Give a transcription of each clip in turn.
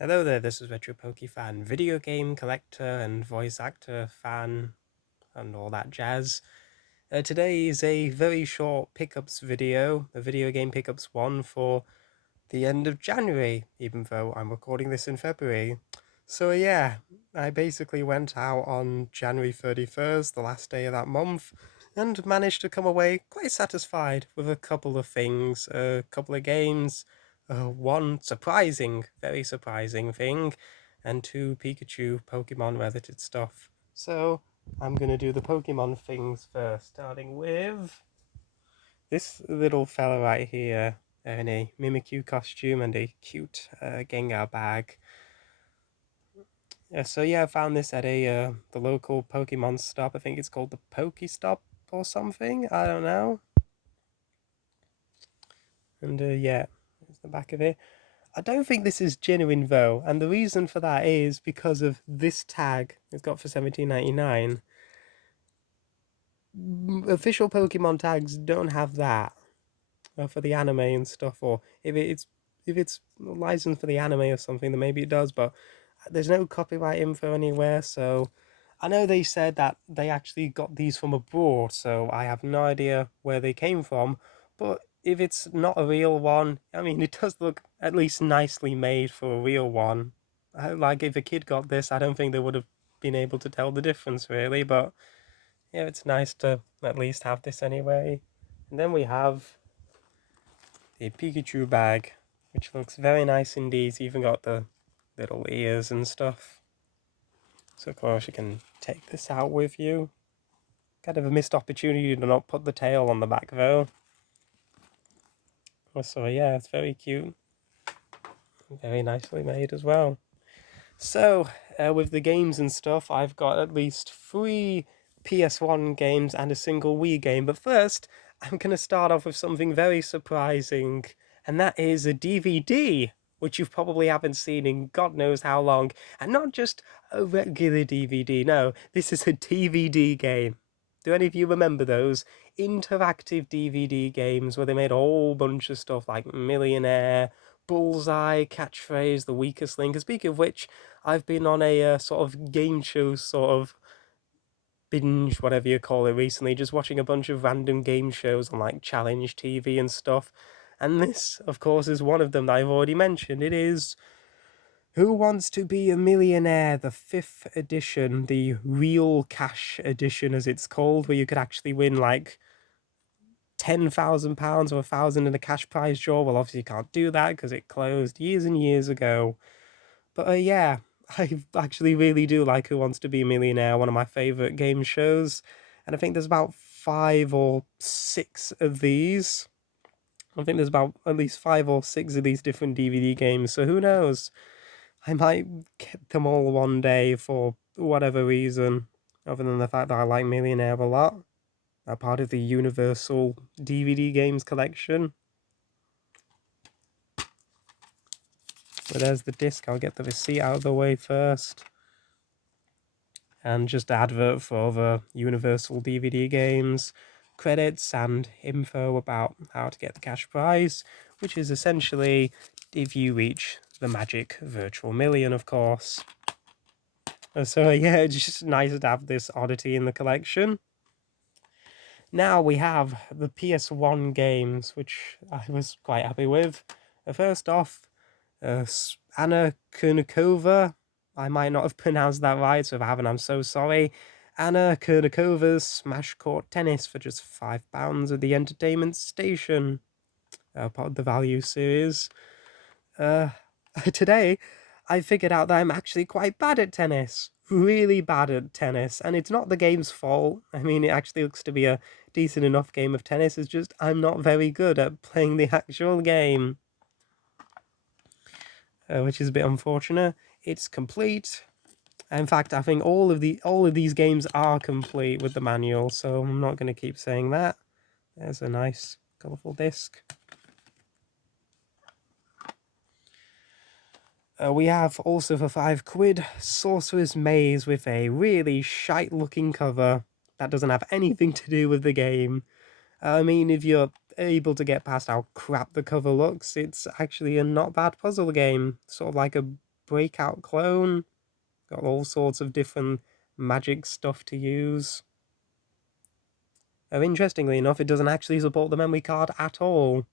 Hello there, this is Retro Fan, video game collector and voice actor fan, and all that jazz. Today is a very short pickups video, a video game pickups one for the end of January, even though I'm recording this in February. So yeah, I basically went out on January 31st, the last day of that month, and managed to come away quite satisfied with a couple of things, a couple of games, one surprising, very surprising thing, and two Pikachu Pokemon related stuff. So I'm going to do the Pokemon things first, starting with this little fella right here in a Mimikyu costume and a cute Gengar bag. So yeah, I found this at the local Pokemon stop. I think it's called the Pokestop or something. I don't know. And yeah, there's the back of it. I don't think this is genuine though, and the reason for that is because of this tag it's got for 17.99. Official Pokemon tags don't have that for the anime and stuff, or if it's licensed for the anime or something, then maybe it does, but there's no copyright info anywhere, so I know they said that they actually got these from abroad, so I have no idea where they came from, but if it's not a real one, I mean, it does look at least nicely made for a real one. Like, if a kid got this, I don't think they would have been able to tell the difference, really, but yeah, it's nice to at least have this anyway. And then we have the Pikachu bag, which looks very nice indeed. It's even got the little ears and stuff. So of course you can take this out with you. Kind of a missed opportunity to not put the tail on the back though. So yeah, it's very cute. Very nicely made as well. So, with the games and stuff, I've got at least 3 PS1 games and a single Wii game. But first, I'm going to start off with something very surprising, and that is a DVD, which you probably haven't seen in God knows how long. And not just a regular DVD, no, this is a DVD game. Do any of you remember those interactive DVD games where they made a whole bunch of stuff like Millionaire, Bullseye, Catchphrase, The Weakest Link? And speaking of which, I've been on a sort of game show sort of binge, whatever you call it, recently, just watching a bunch of random game shows on like Challenge TV and stuff. And this, of course, is one of them that I've already mentioned. It is Who Wants to Be a Millionaire, the 5th edition, the real cash edition, as it's called, where you could actually win like £10,000 or 1,000 in a cash prize draw. Well, obviously you can't do that because it closed years and years ago. But yeah, I actually really do like Who Wants to Be a Millionaire, one of my favourite game shows. And I think there's about 5 or 6 of these. I think there's about at least 5 or 6 of these different DVD games. So who knows? I might get them all one day for whatever reason, other than the fact that I like Millionaire a lot. They're part of the Universal DVD games collection. But there's the disc. I'll get the receipt out of the way first. And just advert for other Universal DVD games, credits and info about how to get the cash prize, which is essentially if you reach the magic virtual million, of course. So yeah, it's just nice to have this oddity in the collection. Now we have the PS1 games, which I was quite happy with. First off, Anna Kournikova. I might not have pronounced that right, so if I haven't, I'm so sorry. Anna Kournikova's Smash Court Tennis for just £5 at the Entertainment Station, part of the Value series. Today, I figured out that I'm actually quite bad at tennis. Really bad at tennis. And it's not the game's fault. I mean, it actually looks to be a decent enough game of tennis. It's just I'm not very good at playing the actual game. Which is a bit unfortunate. It's complete. In fact, I think all of these games are complete with the manual, so I'm not going to keep saying that. There's a nice, colourful disc. We have also for £5 Sorcerer's Maze with a really shite looking cover that doesn't have anything to do with the game. I mean, if you're able to get past how crap the cover looks, it's actually a not bad puzzle game. Sort of like a breakout clone. Got all sorts of different magic stuff to use. Interestingly enough, it doesn't actually support the memory card at all,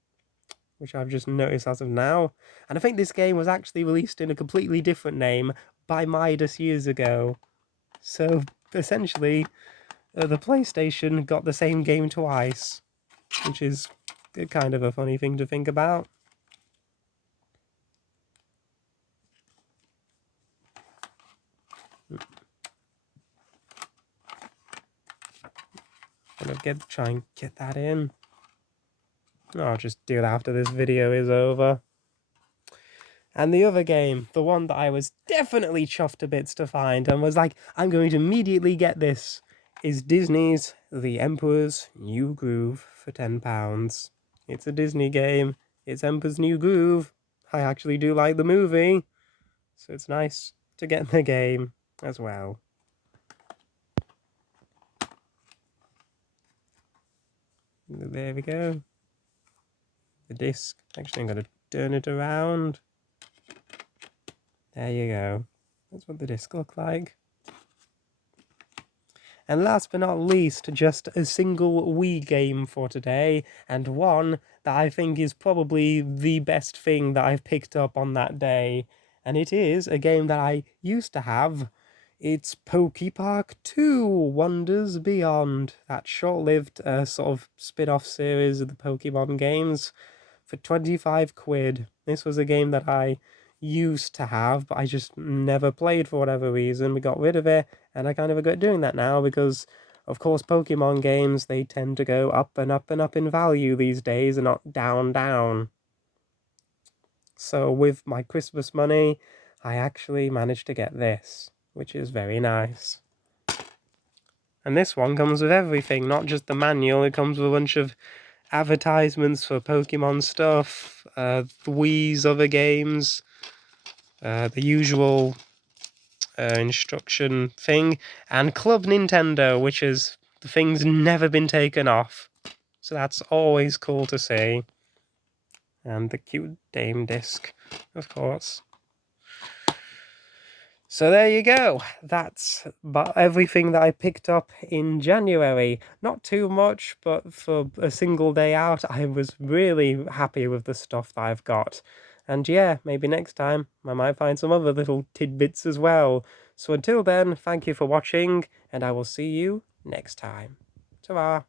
which I've just noticed as of now. And I think this game was actually released in a completely different name by Midas years ago. So, essentially, the PlayStation got the same game twice, which is kind of a funny thing to think about. Gonna try and get that in. I'll just do that after this video is over. And the other game, the one that I was definitely chuffed to bits to find and was like, I'm going to immediately get this, is Disney's The Emperor's New Groove for £10. It's a Disney game. It's Emperor's New Groove. I actually do like the movie, so it's nice to get the game as well. There we go. The disc. Actually, I'm going to turn it around. There you go. That's what the disc looks like. And last but not least, just a single Wii game for today, and one that I think is probably the best thing that I've picked up on that day. And it is a game that I used to have. It's Pokepark 2 Wonders Beyond, that short-lived sort of spin-off series of the Pokemon games, for 25 quid. This was a game that I used to have, but I just never played for whatever reason. We got rid of it, and I kind of regret doing that now because, of course, Pokemon games, they tend to go up and up and up in value these days and not down, down. So with my Christmas money, I actually managed to get this, which is very nice. And this one comes with everything, not just the manual. It comes with a bunch of advertisements for Pokemon stuff, Wii's other games, the usual instruction thing, and Club Nintendo, which is the thing's never been taken off. So that's always cool to see. And the cute Dame disc, of course. So there you go. That's everything that I picked up in January. Not too much, but for a single day out, I was really happy with the stuff that I've got. And yeah, maybe next time I might find some other little tidbits as well. So until then, thank you for watching, and I will see you next time. Ta-ra!